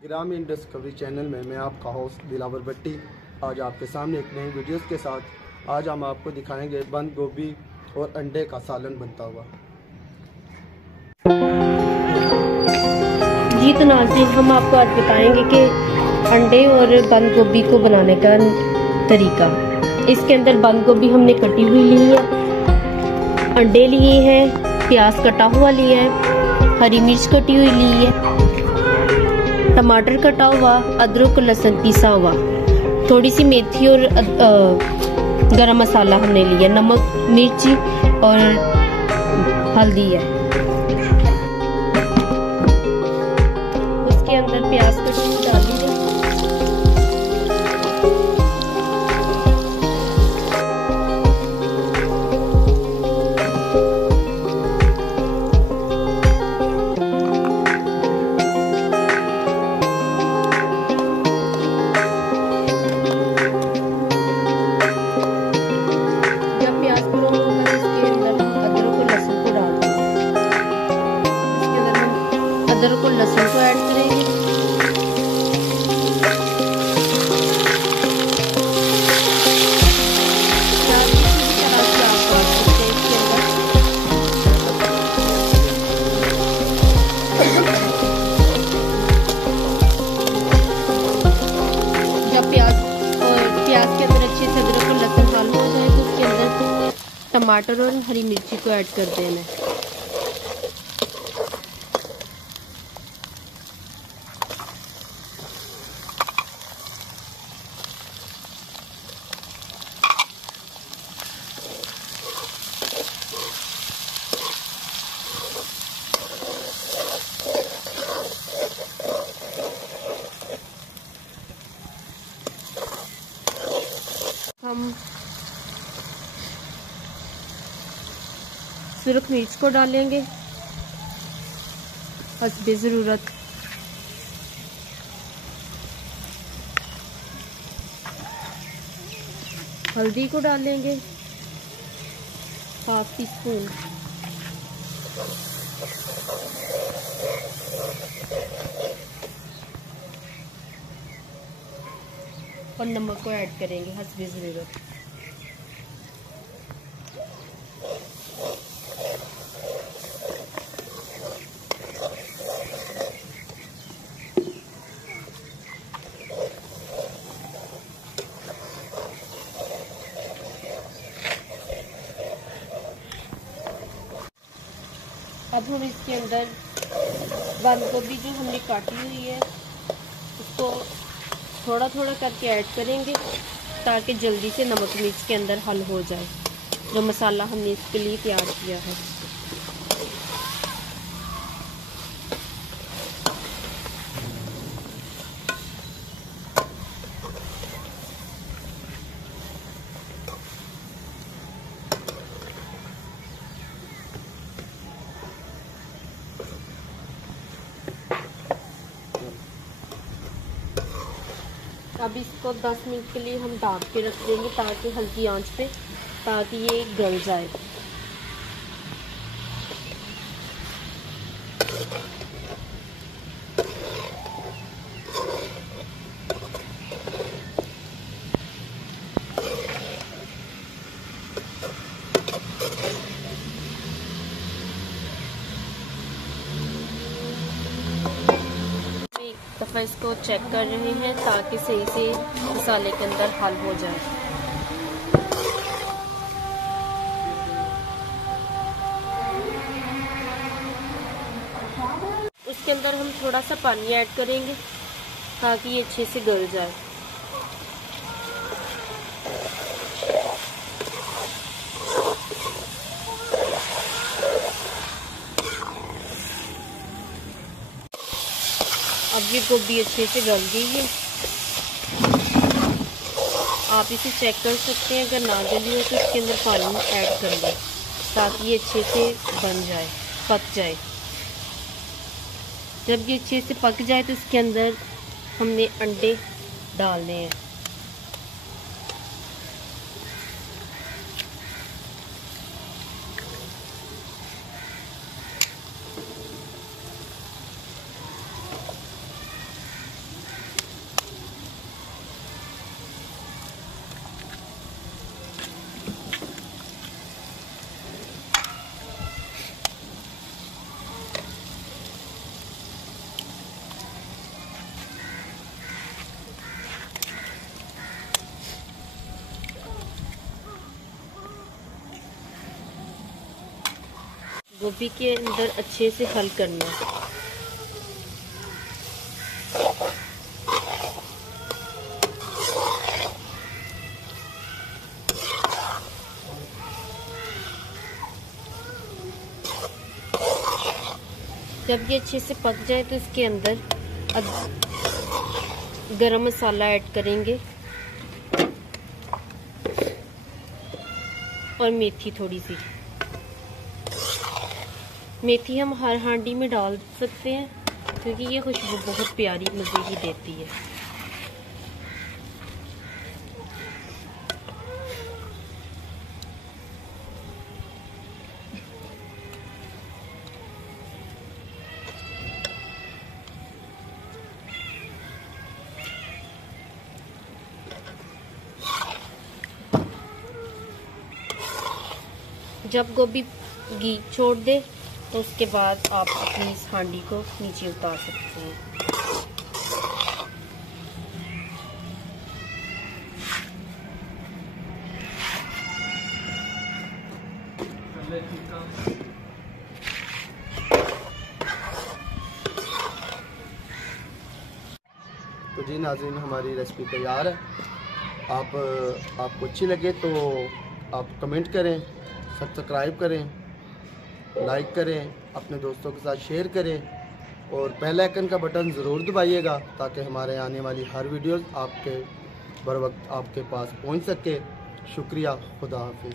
ग्रामीण discovery channel में मैं आपका होस्ट दिलावर भट्टी आज आपके सामने एक नई वीडियोस के साथ आज हम आपको दिखाएंगे बंद गोभी और अंडे का सालन बनता हुआ। जी तो नाज़रीन, हम आपको आज बताएंगे कि अंडे और बंद गोभी को बनाने का तरीका। इसके अंदर बंद गोभी हमने कटी हुई ली है, अंडे लिए हैं, प्याज कटा हुआ लिया है, हरी मिर्च कटी हुई ली है, टमाटर कटा हुआ, अदरक और लहसुन पिसा हुआ, थोड़ी सी मेथी और गरम मसाला हमने लिया, नमक मिर्ची और हल्दी है। उसके अंदर प्याज कटी हुई डाल दीजिए। अदरक और लहसुन को ऐड करेंगे। जब प्याज के अंदर अच्छे से अदरक और लहसुन डाल हो जाए तो उसके अंदर टमाटर और हरी मिर्ची को ऐड कर देना है। हम सुरख मिर्च को डालेंगे हस्बे ज़रूरत। हल्दी को डालेंगे हाफ टी स्पून। और नमक को ऐड करेंगे हस्बे ज़रूरत। अब हम इसके अंदर बंद गोभी जो हमने काटी हुई है उसको थोड़ा थोड़ा करके ऐड करेंगे ताकि जल्दी से नमक मिर्च के अंदर हल हो जाए जो मसाला हमने इसके लिए तैयार किया है। अब इसको 10 मिनट के लिए हम ढक के रख देंगे ताकि हल्की आंच पे ताकि ये गल जाए। दफ़ा इसको चेक कर रहे हैं ताकि सही से मसाले के अंदर हल हो जाए। उसके अंदर हम थोड़ा सा पानी ऐड करेंगे ताकि ये अच्छे से गल जाए। अब ये गोभी अच्छे से गल गई है। आप इसे चेक कर सकते हैं, अगर ना गली हो तो इसके अंदर पानी ऐड कर लें ताकि ये अच्छे से बन जाए, पक जाए। जब ये अच्छे से पक जाए तो इसके अंदर हमने अंडे डालने हैं। गोभी के अंदर अच्छे से हल करना है। जब ये अच्छे से पक जाए तो इसके अंदर गरम मसाला ऐड करेंगे और मेथी, थोड़ी सी मेथी हम हर हांडी में डाल सकते हैं क्योंकि ये खुशबू बहुत प्यारी मज़े की देती है। जब गोभी घी छोड़ दे तो उसके बाद आप अपनी इस हांडी को नीचे उतार सकते हैं। तो जी नाज़रीन, हमारी रेसिपी तैयार है। आपको अच्छी लगे तो आप कमेंट करें, सब्सक्राइब करें, लाइक करें, अपने दोस्तों के साथ शेयर करें और बेल आइकन का बटन ज़रूर दबाइएगा ताकि हमारे आने वाली हर वीडियोस आपके बर वक्त आपके पास पहुंच सके। शुक्रिया, खुदा हाफिज़।